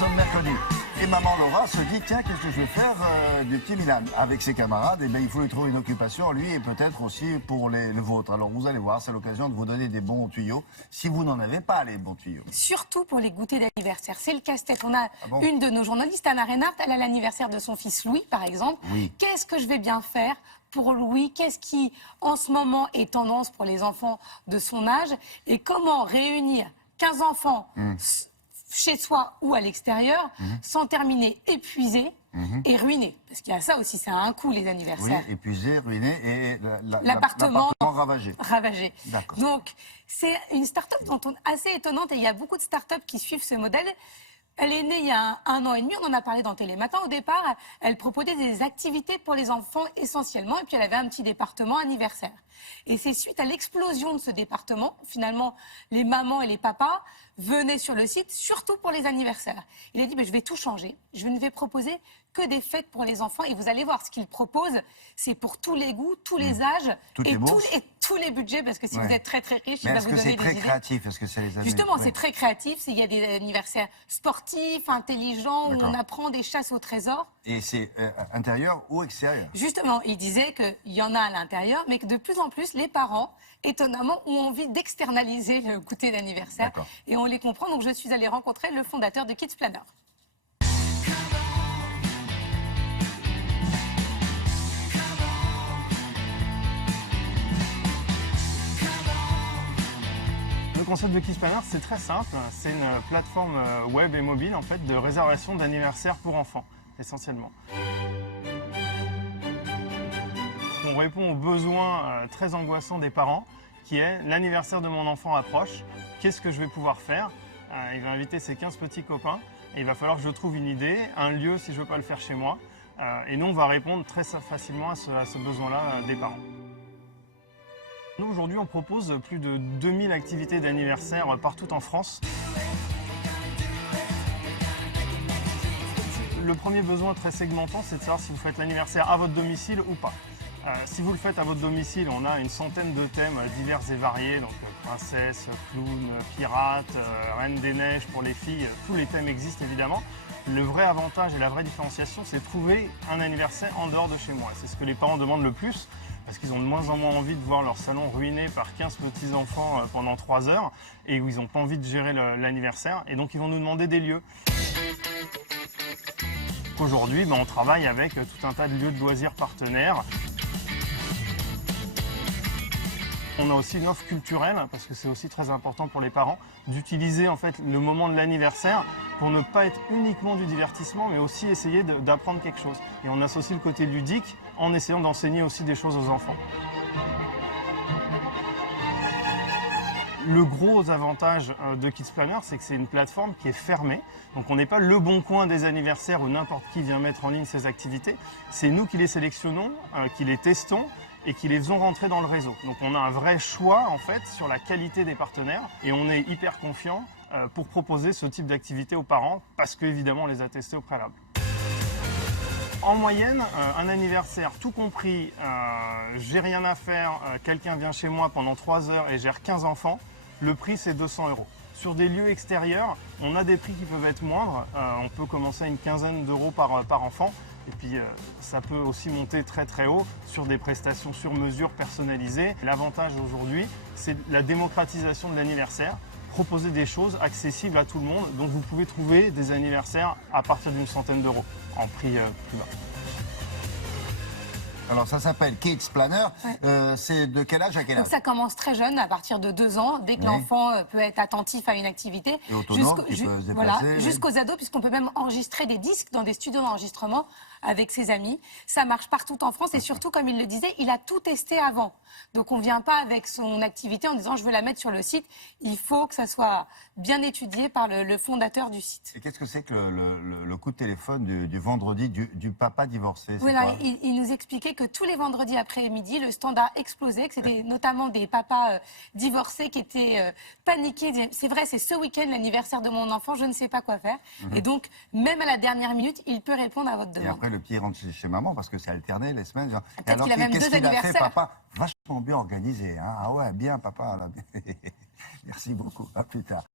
sommes mercredi. Et maman Laura se dit, tiens, qu'est-ce que je vais faire du petit Milan avec ses camarades? Eh bien, il faut lui trouver une occupation, lui, et peut-être aussi pour les vôtres. Alors, vous allez voir, c'est l'occasion de vous donner des bons tuyaux, si vous n'en avez pas, les bons tuyaux. Surtout pour les goûters d'anniversaire. C'est le casse-tête. On a une de nos journalistes, Anna Reinhardt, elle a l'anniversaire de son fils Louis, par exemple. Oui. Qu'est-ce que je vais bien faire pour Louis? Qu'est-ce qui, en ce moment, est tendance pour les enfants de son âge? Et comment réunir 15 enfants chez soi ou à l'extérieur, sans terminer épuisé et ruiné. Parce qu'il y a ça aussi, ça a un coût, les anniversaires. Oui, épuisé, ruiné et l'appartement ravagé. Ravagé. D'accord. Donc, c'est une start-up assez étonnante et il y a beaucoup de start-up qui suivent ce modèle. Elle est née il y a un an et demi, on en a parlé dans Télématin. Au départ, elle proposait des activités pour les enfants essentiellement, et puis elle avait un petit département anniversaire. Et c'est suite à l'explosion de ce département, finalement, les mamans et les papas venaient sur le site, surtout pour les anniversaires. Il a dit, je vais tout changer, je ne vais proposer que des fêtes pour les enfants, et vous allez voir, ce qu'il propose, c'est pour tous les goûts, tous les âges, et tous les budgets, parce que si vous êtes très très riche, il va vous donner des idées. Est-ce que c'est très créatif? Est-ce que ça les amène? Justement, c'est très créatif. Il y a des anniversaires sportifs, intelligents, où on apprend des chasses au trésor. Et c'est intérieur ou extérieur? Justement, il disait qu'il y en a à l'intérieur, mais que de plus en plus, les parents, étonnamment, ont envie d'externaliser le goûter d'anniversaire. Et on les comprend. Donc, je suis allée rencontrer le fondateur de Kids Planner. Le concept de Kids Planner, c'est très simple. C'est une plateforme web et mobile en fait, de réservation d'anniversaires pour enfants, essentiellement. On répond aux besoins très angoissants des parents, qui est l'anniversaire de mon enfant approche. Qu'est-ce que je vais pouvoir faire? Il va inviter ses 15 petits copains et il va falloir que je trouve une idée, un lieu si je ne veux pas le faire chez moi. Et nous, on va répondre très facilement à ce besoin-là des parents. Nous, aujourd'hui, on propose plus de 2000 activités d'anniversaire partout en France. Le premier besoin très segmentant, c'est de savoir si vous faites l'anniversaire à votre domicile ou pas. Si vous le faites à votre domicile, on a une centaine de thèmes divers et variés, donc princesse, clown, pirate, reine des neiges pour les filles, tous les thèmes existent évidemment. Le vrai avantage et la vraie différenciation, c'est de trouver un anniversaire en dehors de chez moi. C'est ce que les parents demandent le plus, parce qu'ils ont de moins en moins envie de voir leur salon ruiné par 15 petits-enfants pendant 3 heures, et où ils n'ont pas envie de gérer l'anniversaire, et donc ils vont nous demander des lieux. Aujourd'hui, on travaille avec tout un tas de lieux de loisirs partenaires. On a aussi une offre culturelle, parce que c'est aussi très important pour les parents, d'utiliser en fait le moment de l'anniversaire pour ne pas être uniquement du divertissement, mais aussi essayer d'apprendre quelque chose. Et on associe le côté ludique en essayant d'enseigner aussi des choses aux enfants. Le gros avantage de Kids Planner, c'est que c'est une plateforme qui est fermée. Donc on n'est pas le bon coin des anniversaires où n'importe qui vient mettre en ligne ses activités. C'est nous qui les sélectionnons, qui les testons et qui les faisons rentrer dans le réseau. Donc on a un vrai choix en fait sur la qualité des partenaires et on est hyper confiant pour proposer ce type d'activité aux parents parce qu'évidemment on les a testés au préalable. En moyenne, un anniversaire tout compris, j'ai rien à faire, quelqu'un vient chez moi pendant 3 heures et gère 15 enfants, le prix c'est 200 €. Sur des lieux extérieurs, on a des prix qui peuvent être moindres, on peut commencer à une quinzaine d'euros par enfant. Et puis ça peut aussi monter très très haut sur des prestations sur mesure personnalisées. L'avantage aujourd'hui, c'est la démocratisation de l'anniversaire, proposer des choses accessibles à tout le monde. Donc vous pouvez trouver des anniversaires à partir d'une centaine d'euros en prix plus bas. Alors ça s'appelle Kids Planner, c'est de quel âge à quel âge? Donc ça commence très jeune, à partir de 2 ans, dès que l'enfant peut être attentif à une activité. Et autonome, qui peut se déplacer, jusqu'aux ados, puisqu'on peut même enregistrer des disques dans des studios d'enregistrement avec ses amis. Ça marche partout en France et surtout, comme il le disait, il a tout testé avant. Donc on ne vient pas avec son activité en disant je veux la mettre sur le site. Il faut que ça soit bien étudié par le fondateur du site. Et qu'est-ce que c'est que le coup de téléphone du vendredi du papa divorcé? Voilà, il nous expliquait que tous les vendredis après-midi, le standard explosait, que c'était notamment des papas divorcés qui étaient paniqués. C'est vrai, c'est ce week-end l'anniversaire de mon enfant, je ne sais pas quoi faire. Et donc, même à la dernière minute, il peut répondre à votre demande. Et après, le petit rentre chez maman parce que c'est alterné les semaines. Peut-être qu'il a même 2 anniversaires. Fait, papa? Vachement bien organisé. Hein? Ah ouais, bien, papa. Merci beaucoup. À plus tard.